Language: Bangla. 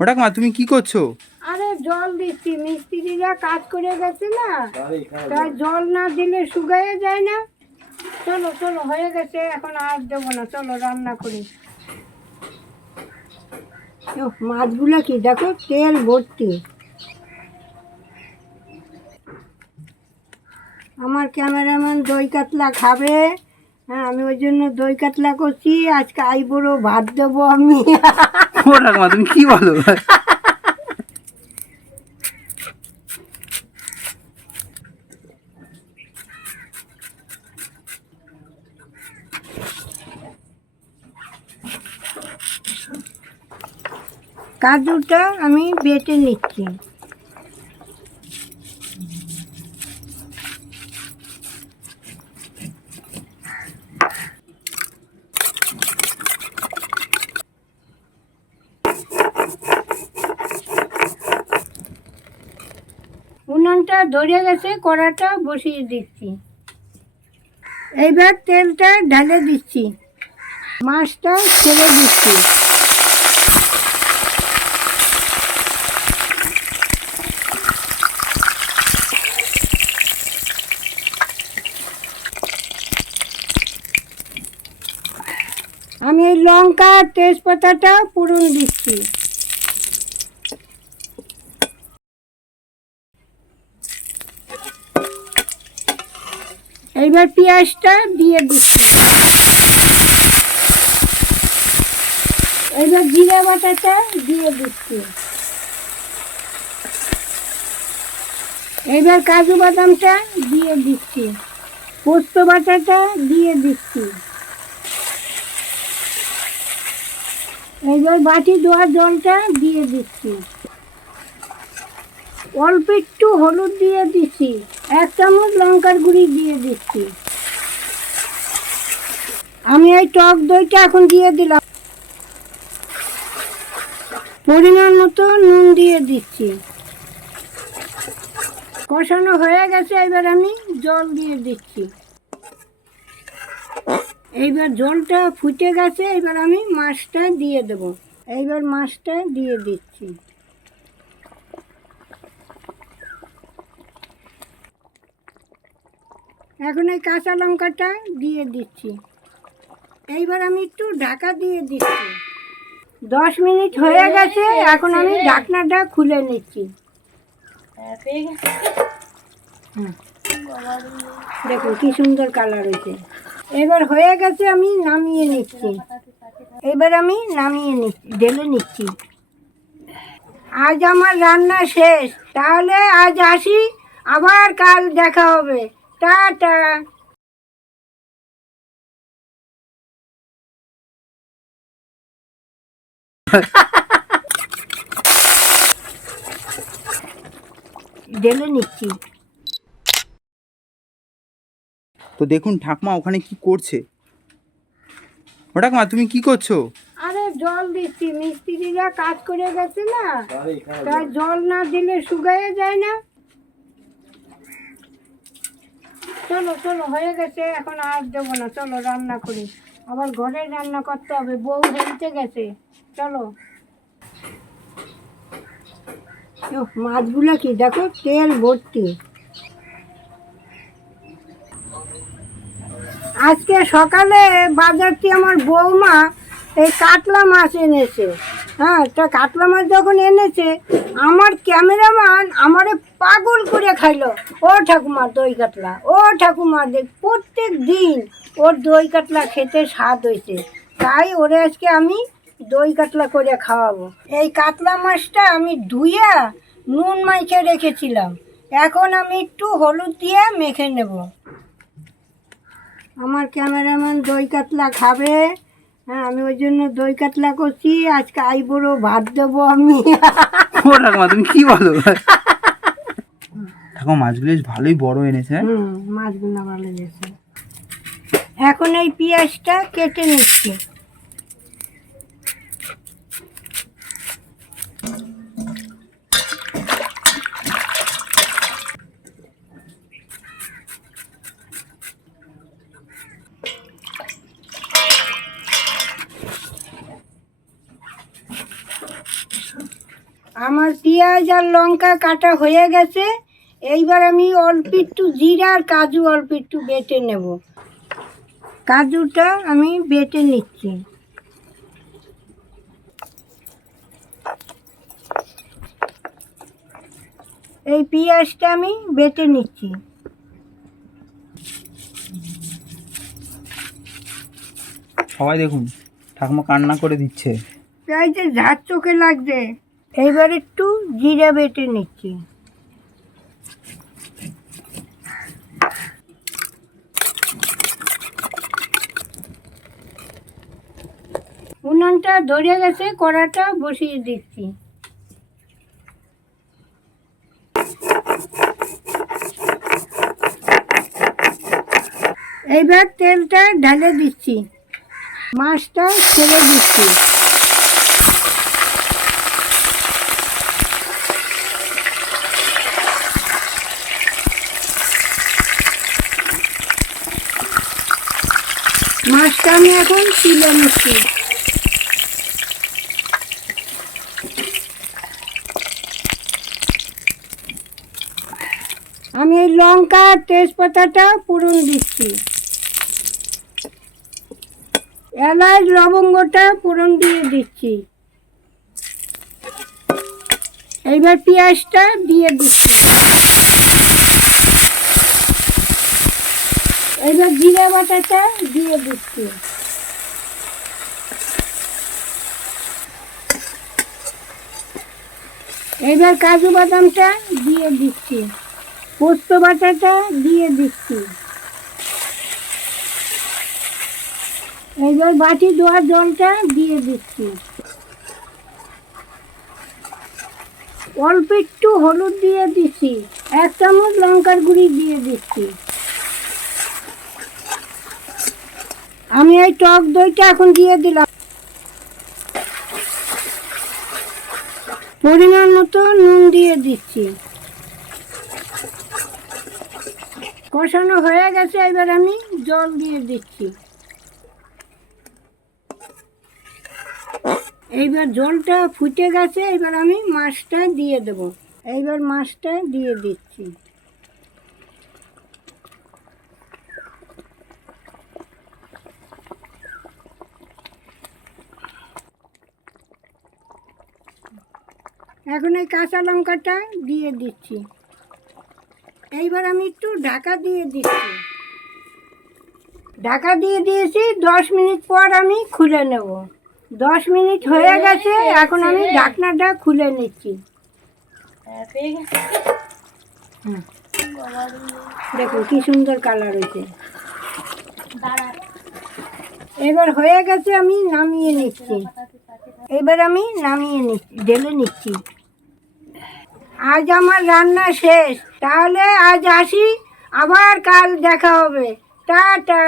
ওটা মা তুমি কি করছো? আরে জল দিচ্ছি, মিস্ত্রিরা কাজ করে গেছে না, তাই জল না দিলে শুকিয়ে যায় না। চলো চলো, হয়ে গেছে, এখন আর দেবো না, চলো রান্না করি। মাছগুলো কি দেখো, তেল ভর্তি। আমার ক্যামেরাম্যান দই কাতলা খাবে। হ্যাঁ, আমি ওই জন্য দই কাতলা করছি। আজকে আইবুড়ো ভাত দেবো আমি। ওটা মা তুমি কি বলো? কাজুটা আমি বেটে নিচ্ছি। উনুনটা ধরে গেছে, কড়াটা বসিয়ে দিচ্ছি। এইবার তেলটা ঢেলে দিচ্ছি, মাছটা ছেড়ে দিচ্ছি। আমি এই লঙ্কা আর তেজপাতাটা ফোড়ন দিচ্ছি। এইবার পেঁয়াজটা দিয়ে দিচ্ছি। এইবার জিরা বাটাটা দিয়ে দিচ্ছি। এইবার কাজু বাদামটা দিয়ে দিচ্ছি, পোস্ত বাটাটা দিয়ে দিচ্ছি। এইবার বাটি ধোয়া জলটা দিয়ে দিচ্ছি। অল্প একটু হলুদ দিয়ে দিচ্ছি, 1 চামচ লঙ্কার গুঁড়ি দিয়ে দিচ্ছি। আমি এই টক দইটা এখন দিয়ে দিলাম, পরিমাণ মতো নুন দিয়ে দিচ্ছি। কষানো হয়ে গেছে, এবার আমি জল দিয়ে দিচ্ছি। এইবার জলটা ফুটে গেছে, এবার আমি মাছটা দিয়ে দেব। এইবার মাছটা দিয়ে দিচ্ছি। এখন এই কাঁচা লঙ্কাটা দিয়ে দিচ্ছি। এইবার আমি একটু ঢাকা দিয়ে দিচ্ছি। 10 মিনিট হয়ে গেছে, এখন আমি ঢাকনাটা খুলে নিচ্ছি। দেখুন কি সুন্দর কালার হয়েছে। এবার হয়ে গেছে, আমি নামিয়ে নিচ্ছি। এবার আমি নামিয়ে নিচ্ছি, ঢেলে নিচ্ছি। আজ আমার রান্না শেষ, তাহলে আজ আসি, আবার কাল দেখা হবে। টাটা। ঢেলে নিচ্ছি। তো দেখুন ঠাকমা ওখানে কি করছে। ওটা মা তুমি কি করছো? আরে জল দিচ্ছি, মিস্ত্রিরা কাজ করে গেছে না, তাই জল না দিলে শুকিয়ে যায় না। চলো চলো, হয়ে গেছে, এখন আর দেবো না, চলো রান্না করি। আবার ঘরে রান্না করতে হবে, বউ হেলতে গেছে। চলো। মাছগুলো কি দেখো, তেল ভর্তি। আজকে সকালে বাজারটি আমার বৌমা এই কাতলা মাছ এনেছে। হ্যাঁ, তা কাতলা মাছ যখন এনেছে, আমার ক্যামেরাম্যান আমারে পাগল করে খাইলো। ও ঠাকুমা দই কাতলা, ও ঠাকুমা দেখ, প্রত্যেক দিন ওর দই কাতলা খেতে স্বাদ হয়েছে, তাই ওরে আজকে আমি দই কাতলা করে খাওয়াবো। এই কাতলা মাছটা আমি ধুইয়া নুন মাইখে রেখেছিলাম, এখন আমি একটু হলুদ দিয়ে মেখে নেব। আমার ক্যামেরাম্যান দই কাতলা খাবে। হ্যাঁ, আমি ওই জন্য দই কাতলা করছি। আজকে আইবুড়ো ভাত দেবো আমি। ওটা মা তুমি কি বলো? ঠাকুমা মাছগুলো বেশ ভালোই বড় এনেছে। মাছগুলো ভালো গেছে। এখন এই পেঁয়াজটা কেটে নিচ্ছি। আমার পেঁয়াজ আর লঙ্কা কাটা হয়ে গেছে। এইবার আমি অল্প একটু জিরা আর কাজু অল্প একটু বেটে নেব। কাজুটা আমি বেটে নিচ্ছি। এই পেঁয়াজটা আমি বেটে নিচ্ছি। সবাই দেখুন ঠাকুমা কান্না করে দিচ্ছে। প্রায় যে ঝাঁজ চোখে লাগছে। এইবার একটু জিরা বেটে নিচ্ছি। উনুনটা ধরে গেছে, কড়াটা বসিয়ে দিচ্ছি। এইবার তেলটা ঢেলে দিচ্ছি, মাছটা ছেড়ে দিচ্ছি। মাছটা আমি এখন তুলে নিচ্ছি। আমি এই লঙ্কা তেজপাতাটা ফোড়ন দিচ্ছি, এলাচ লবঙ্গটা ফোড়ন দিয়ে দিচ্ছি। এইবার পেঁয়াজটা দিয়ে দিচ্ছি। এইবার জিরা বাটাটা দিয়ে দিচ্ছি। এইবার কাজু বাদামটা দিয়ে দিচ্ছি, পোস্ত বাটাটা দিয়ে দিচ্ছি। এইবার বাটি ধোয়া জলটা দিয়ে দিচ্ছি। অল্প একটু হলুদ দিয়ে দিচ্ছি, 1 চামচ লঙ্কার গুঁড়ি দিয়ে দিচ্ছি। আমি এই টক দইটা এখন দিয়ে দিলাম। পরিমাণ মতো নুন দিয়ে দিচ্ছি। কষানো হয়ে গেছে, এবার আমি জল দিয়ে দিচ্ছি। এইবার জলটা ফুটে গেছে, এবার আমি মাছটা দিয়ে দেব। এইবার মাছটা দিয়ে দিচ্ছি। এখন এই কাঁচা লঙ্কাটা দিয়ে দিচ্ছি। এইবার আমি একটু ঢাকা দিয়ে দিচ্ছি। ঢাকা দিয়ে দিয়েছি, 10 মিনিট পর আমি খুলে নেব। 10 মিনিট হয়ে গেছে, এখন আমি ঢাকনাটা খুলে নিচ্ছি। দেখুন কি সুন্দর কালার হয়েছে। এবার হয়ে গেছে, আমি নামিয়ে নিচ্ছি। এবার আমি নামিয়ে নিচ্ছি, ঢেলে নিচ্ছি। আজ আমার রান্না শেষ, তাহলে আজ আসি, আবার কাল দেখা হবে। টাটা।